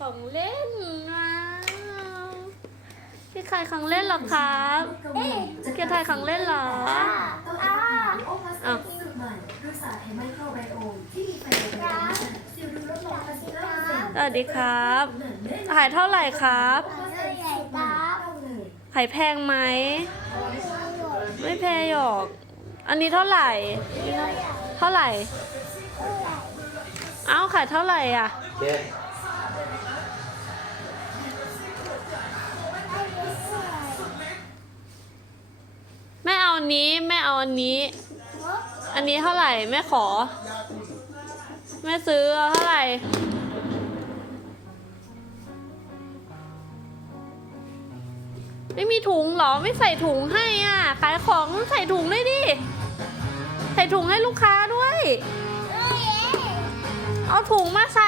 ของเล่นว้าวพี่ขายของเล่นเหรอครับเกียร์ไทยของเล่นเหรออ่าอ้าวสูตรใหม่ด้วยสารไขไมโครไบโอมที่มีไฟเบอร์ซิลดูลดลง85%สวัสดีครับ ขายเท่าไหร่ครับใหญ่ครับขายแพงไหม ไม่แพงหรอก อันนี้เท่าไหร่ เท่าไหร่ เอ้าขายเท่าไหร่อะเจ๊แม่เอาอันนี้แม่เอาอันนี้ อันนี้เท่าไหร่แม่ขอ แม่ซื้อเอาเท่าไหร่ ไม่มีถุงเหรอไม่ใส่ถุงให้อะ ขายของใส่ถุงด้วยดิ ใส่ถุงให้ลูกค้าด้วย เอาถุงมาใส่